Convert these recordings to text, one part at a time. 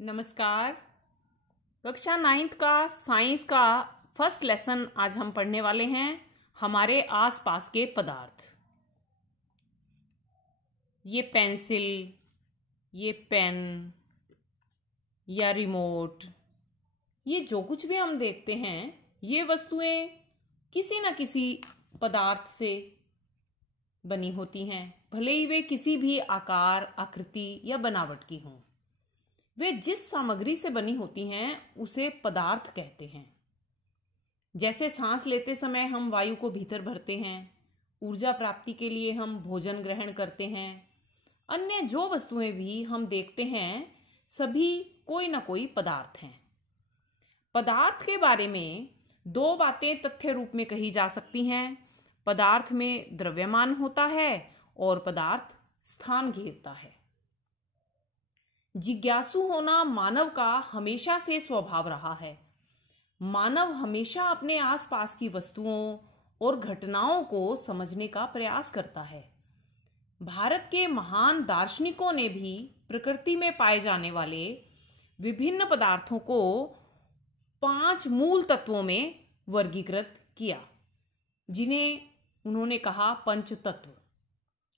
नमस्कार। कक्षा 9th का साइंस का फर्स्ट लेसन आज हम पढ़ने वाले हैं। हमारे आसपास के पदार्थ, ये पेंसिल, ये पेन या रिमोट, ये जो कुछ भी हम देखते हैं, ये वस्तुएं किसी न किसी पदार्थ से बनी होती हैं। भले ही वे किसी भी आकार, आकृति या बनावट की हों, वे जिस सामग्री से बनी होती हैं उसे पदार्थ कहते हैं। जैसे सांस लेते समय हम वायु को भीतर भरते हैं, ऊर्जा प्राप्ति के लिए हम भोजन ग्रहण करते हैं, अन्य जो वस्तुएं भी हम देखते हैं सभी कोई ना कोई पदार्थ हैं। पदार्थ के बारे में दो बातें तथ्य रूप में कही जा सकती हैं। पदार्थ में द्रव्यमान होता है और पदार्थ स्थान घेरता है। जिज्ञासु होना मानव का हमेशा से स्वभाव रहा है। मानव हमेशा अपने आसपास की वस्तुओं और घटनाओं को समझने का प्रयास करता है। भारत के महान दार्शनिकों ने भी प्रकृति में पाए जाने वाले विभिन्न पदार्थों को 5 मूल तत्वों में वर्गीकृत किया, जिन्हें उन्होंने कहा पंच तत्व।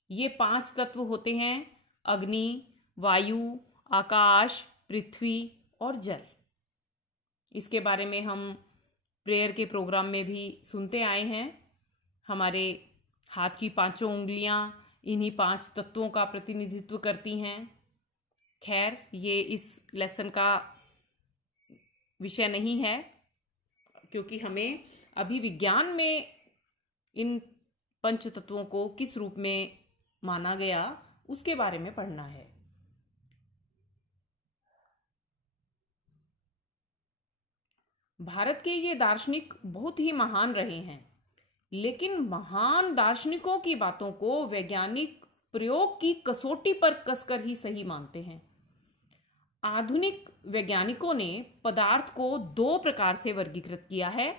ये 5 तत्व होते हैं: अग्नि, वायु, आकाश, पृथ्वी और जल। इसके बारे में हम प्रेयर के प्रोग्राम में भी सुनते आए हैं। हमारे हाथ की 5 उंगलियां इन्हीं 5 तत्वों का प्रतिनिधित्व करती हैं। खैर, ये इस लेसन का विषय नहीं है, क्योंकि हमें अभी विज्ञान में इन पंच तत्वों को किस रूप में माना गया उसके बारे में पढ़ना है। भारत के ये दार्शनिक बहुत ही महान रहे हैं, लेकिन महान दार्शनिकों की बातों को वैज्ञानिक प्रयोग की कसौटी पर कसकर ही सही मानते हैं। आधुनिक वैज्ञानिकों ने पदार्थ को 2 प्रकार से वर्गीकृत किया है: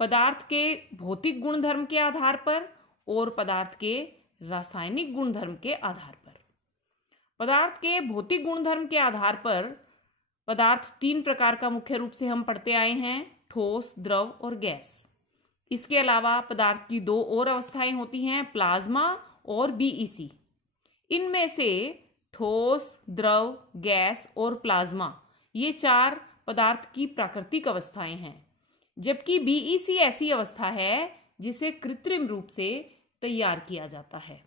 पदार्थ के भौतिक गुणधर्म के आधार पर और पदार्थ के रासायनिक गुणधर्म के आधार पर। पदार्थ के भौतिक गुणधर्म के आधार पर पदार्थ 3 प्रकार का मुख्य रूप से हम पढ़ते आए हैं: ठोस, द्रव और गैस। इसके अलावा पदार्थ की 2 और अवस्थाएं होती हैं: प्लाज्मा और बीईसी। इनमें से ठोस, द्रव, गैस और प्लाज्मा, ये 4 पदार्थ की प्राकृतिक अवस्थाएं हैं, जबकि बीईसी ऐसी अवस्था है जिसे कृत्रिम रूप से तैयार किया जाता है।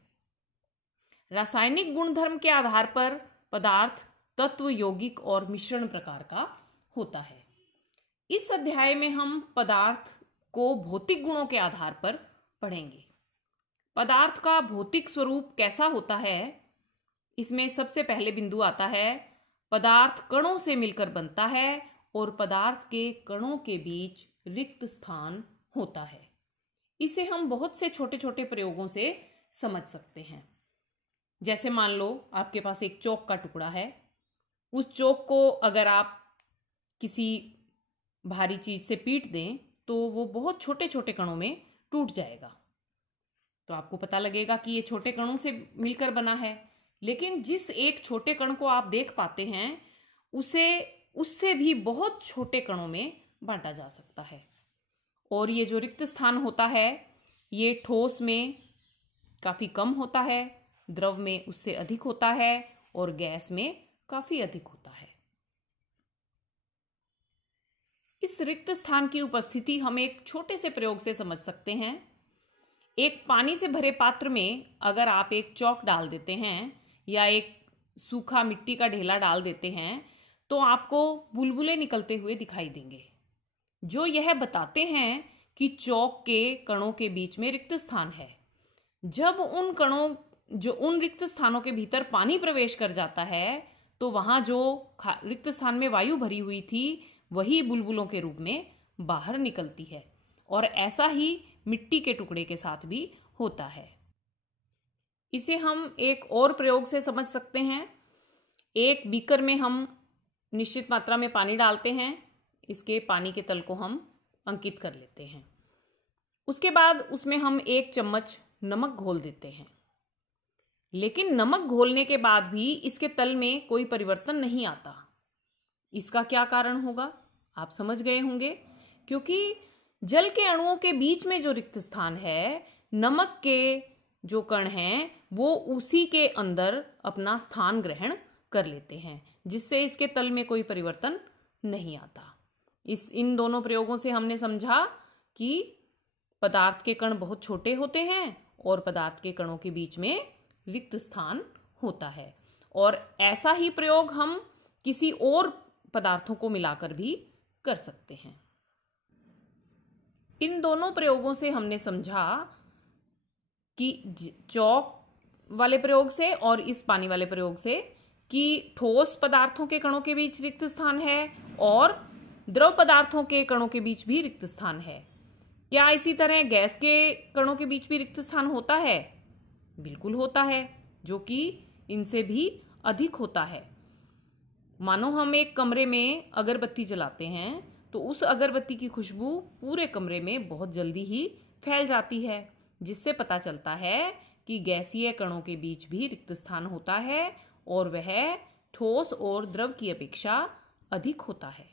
रासायनिक गुणधर्म के आधार पर पदार्थ तत्व, यौगिक और मिश्रण प्रकार का होता है। इस अध्याय में हम पदार्थ को भौतिक गुणों के आधार पर पढ़ेंगे। पदार्थ का भौतिक स्वरूप कैसा होता है, इसमें सबसे पहले बिंदु आता है पदार्थ कणों से मिलकर बनता है और पदार्थ के कणों के बीच रिक्त स्थान होता है। इसे हम बहुत से छोटे छोटे प्रयोगों से समझ सकते हैं। जैसे मान लो आपके पास एक चौक का टुकड़ा है। उस चौक को अगर आप किसी भारी चीज से पीट दें तो वो बहुत छोटे छोटे कणों में टूट जाएगा। तो आपको पता लगेगा कि ये छोटे कणों से मिलकर बना है, लेकिन जिस एक छोटे कण को आप देख पाते हैं उसे उससे भी बहुत छोटे कणों में बांटा जा सकता है। और ये जो रिक्त स्थान होता है ये ठोस में काफी कम होता है, द्रव में उससे अधिक होता है और गैस में काफी अधिक होता है। इस रिक्त स्थान की उपस्थिति हम एक छोटे से प्रयोग से समझ सकते हैं। एक पानी से भरे पात्र में अगर आप एक चौक डाल देते हैं या एक सूखा मिट्टी का ढेला डाल देते हैं तो आपको बुलबुले निकलते हुए दिखाई देंगे, जो यह बताते हैं कि चौक के कणों के बीच में रिक्त स्थान है। जब उन रिक्त स्थानों के भीतर पानी प्रवेश कर जाता है तो वहां जो रिक्त स्थान में वायु भरी हुई थी वही बुलबुलों के रूप में बाहर निकलती है। और ऐसा ही मिट्टी के टुकड़े के साथ भी होता है। इसे हम एक और प्रयोग से समझ सकते हैं। एक बीकर में हम निश्चित मात्रा में पानी डालते हैं। इसके पानी के तल को हम अंकित कर लेते हैं। उसके बाद उसमें हम 1 चम्मच नमक घोल देते हैं। लेकिन नमक घोलने के बाद भी इसके तल में कोई परिवर्तन नहीं आता। इसका क्या कारण होगा? आप समझ गए होंगे, क्योंकि जल के अणुओं के बीच में जो रिक्त स्थान है, नमक के जो कण हैं वो उसी के अंदर अपना स्थान ग्रहण कर लेते हैं, जिससे इसके तल में कोई परिवर्तन नहीं आता। इन दोनों प्रयोगों से हमने समझा कि पदार्थ के कण बहुत छोटे होते हैं और पदार्थ के कणों के बीच में रिक्त स्थान होता है। और ऐसा ही प्रयोग हम किसी और पदार्थों को मिलाकर भी कर सकते हैं। इन दोनों प्रयोगों से हमने समझा कि चौक वाले प्रयोग से और इस पानी वाले प्रयोग से कि ठोस पदार्थों के कणों के बीच रिक्त स्थान है और द्रव पदार्थों के कणों के बीच भी रिक्त स्थान है। क्या इसी तरह गैस के कणों के बीच भी रिक्त स्थान होता है? बिल्कुल होता है, जो कि इनसे भी अधिक होता है। मानो हम एक कमरे में अगरबत्ती जलाते हैं तो उस अगरबत्ती की खुशबू पूरे कमरे में बहुत जल्दी ही फैल जाती है, जिससे पता चलता है कि गैसीय कणों के बीच भी रिक्त स्थान होता है और वह ठोस और द्रव की अपेक्षा अधिक होता है।